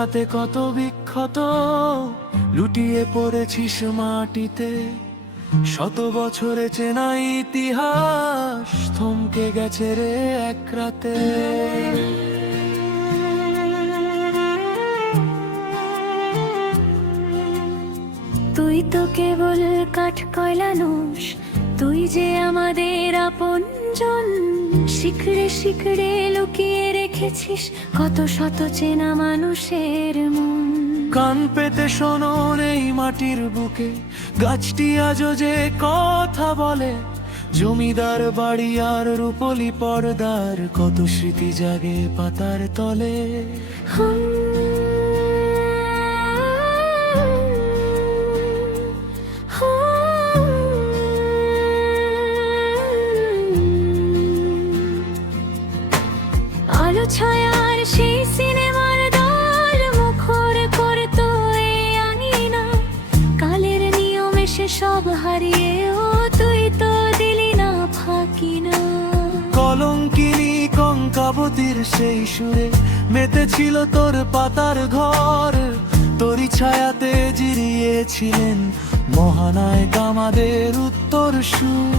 আঘাতে কত বিক্ষত লুটিয়ে পড়েছিস মাটিতে, শত বছরে চেনা ইতিহাস থমকে গেছে রে এক রাতে। তুই তো কেবল কাঠ কয়লা নোস, তুই যে আমাদের আপনজন। শিখরে শিখরে লুকিয়ে রেখেছিস কত শত চেনা মানুষের মন। কান পেতে শোনো এই মাটির বুকে, গাছটি আজও যে কথা বলে। জমিদার বাড়ি আর রূপলি পর্দার কত স্মৃতি জাগে পাতার তলে। আলো ছায়ার সেই সিনেমার দল মুখর করতো এই আঙিনা। কালের নিয়ম এসে সব হারিয়েও তুই তো দিলি না ফাঁকি না। কলঙ্কিনী কঙ্কাবতীর সেই সুরে মেতেছিল তোর পাতার ঘর। তোরই ছায়াতে জিরিয়েছিলেন মহানায়ক আমাদের উত্তর সুর।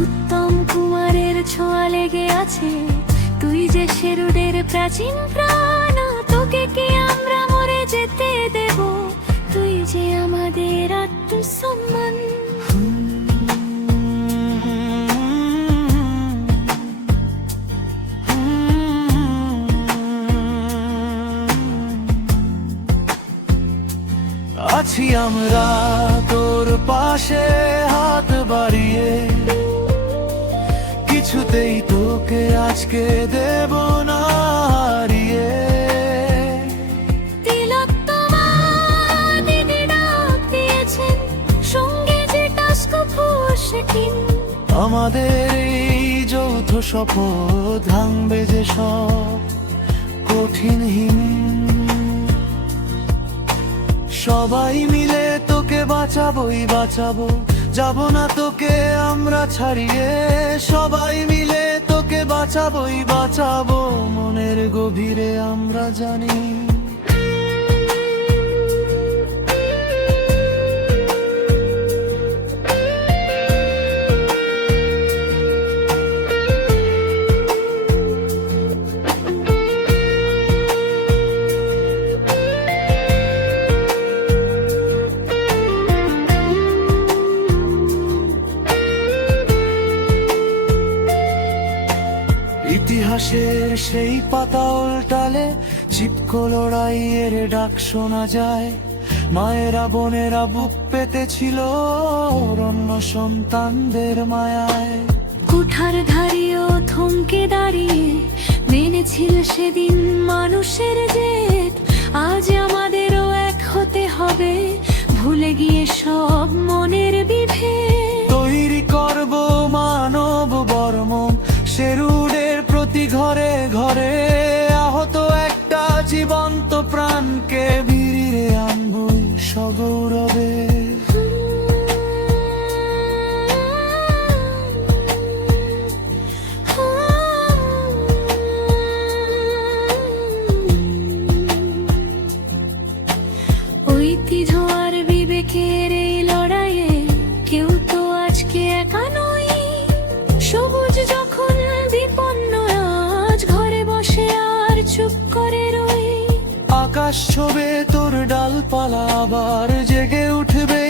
উত্তম কুমারের ছোঁয়া লেগে আছে, তুই যে শেরুদের প্রাচীন প্রাণ। তোকে কি আমরা মরে যেতে দেব, তুই যে আমাদের আত্মসম্মান। আছি আমরা তোর পাশে হাত বাড়িয়ে, কিছুতেই তোকে আজকে দেব না হারিয়ে। তিলক তোমার দিদি ডাক দিয়েছেন, সঙ্গে যে টাস্ক ফোর্স টিম। আমাদের এই যৌথ শপথ ভাঙবে যে সব কঠিন হিম। সবাই মিলে তোকে বাঁচাবোই বাঁচাবো, যাব না তোকে আমরা ছাড়িয়ে। সবাই মিলে তোকে বাঁচাবোই বাঁচাবো, মনের গভীরে আমরা জানি। ইতিহাসের সেই পাতা উল্টালে চিপকো লড়াইয়ের ডাক শোনা যায়। মায়েরা বোনেরা বুক পেতেছিল অন্য সন্তানদের মায়ায়। কুঠার ধারিও থমকে দাঁড়িয়ে মেনেছিল সেদিন মানুষের জেদ। আজ আমাদেরও এক হতে হবে, ভুলে গিয়ে সব মনের বিভেদ। তৈরি করব মানব বর্ম, শেরুদের প্রতি ঘরে ঘরে। আহত একটা জীবন্ত প্রাণকে ভিড়ে আনবই সগৌরবে। ঐতিহ্য আর বিবেকের এই লড়াইয়ে কেউ তো আজকে একা নয়। সবুজ যখন বিপন্ন আজ ঘরে বসে আর চুপ করে রই। আকাশ ছবে তোর ডালপালা আবার জেগে উঠবে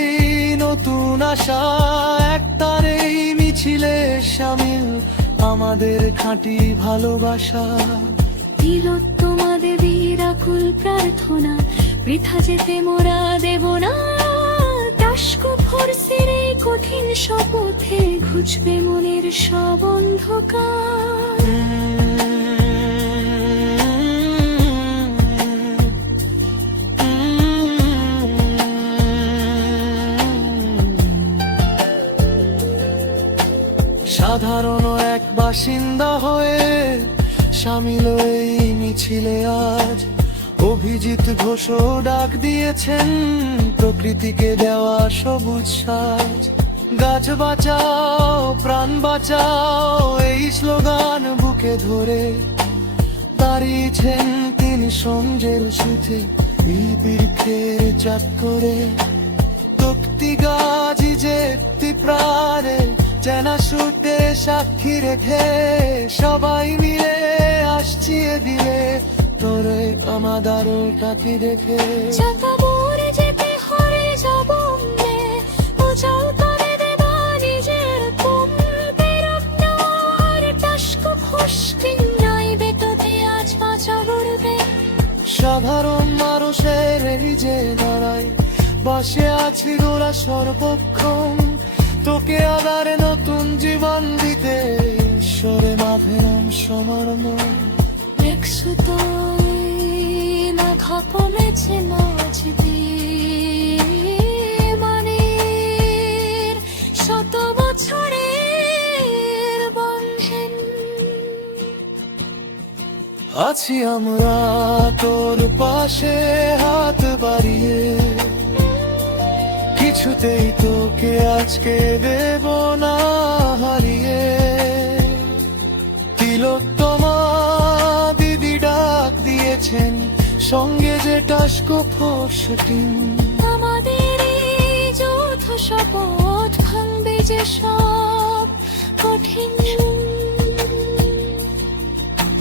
নতুন আশা। একতারেই মিছিলে সামিল আমাদের খাঁটি ভালোবাসা। তিলোত্তমা দেবীর আকুল প্রার্থনা, বৃথা যেতে মোরা দেব না। টাস্ক ফোর্সের এই কঠিন শপথে ঘুচবে মনের সব অন্ধকার। সাধারণ এক বাসিন্দা হয়ে সামিল এই মিছিলে আজ। অভিজিৎ ঘোষ ডাক দিয়েছেন প্রকৃতিকে দেওয়া সবুজ সাজ। গাছ বাঁচাও প্রাণ বাঁচাও এই স্লোগান বুকে ধরে দাঁড়িয়েছেন তিনি সঞ্জের সুথে বীরখের চাঁদ করে তক্তি গাজি যেতি প্রাণে চেনা সুতে সাক্ষী রেখে সবাই মিলে আসছি দিলে তোরে আমাদের কাকি দেখে চাকাবুরে যেতে হরে যাব মে বুঝাও তরে দেবা নিজের কম বেরক নার টাস্ক খুশকি নাই বেততে আজ পাঁচা গড়বে সাধারণ মানুষের এই যে লড়াই বসে আছি গোড়া সর্বক্ষণ তোকে আবার নতুন জীবন দিতে ঈশ্বরে মাধেরম সমর্ম দেখছো তুই না ঘাপলেছে নাচ মানের শত বছরের বন্ধন আছি আমরা তোর পাশে হাত বাড়িয়ে কিছুতেই তোকে আজকে দেব না হারিয়ে তিলোত্তমা দিদি ডাক দিয়েছেন সঙ্গে যে টাস্ক ফোর্সটি আমাদের এই যৌথ শপথ ভাঙবে যে সব কঠিন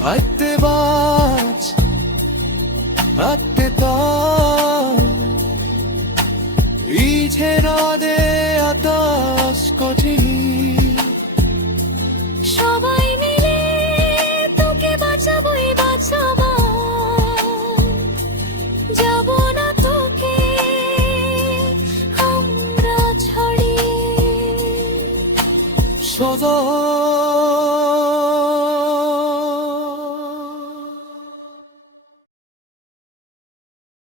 আত্তে বাজ আত্তে তাও ইঝে রাদে আতাস কঠিন